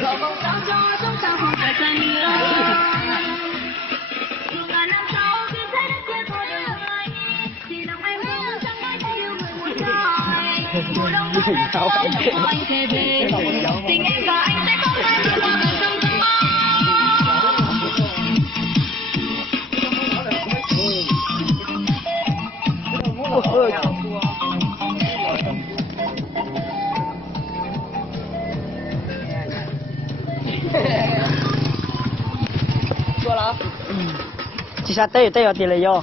Cầu mong sao cho chúng ta không phải xa nữa. Dù ngàn năm sau khi trái đất kia có đời, thì lòng em cũng chẳng nói cho yêu người muốn đời. Mùa đông tới đất có anh kề về, tình em và anh sẽ không ai biết một lần trong Chỉ sao tê vào tiền là do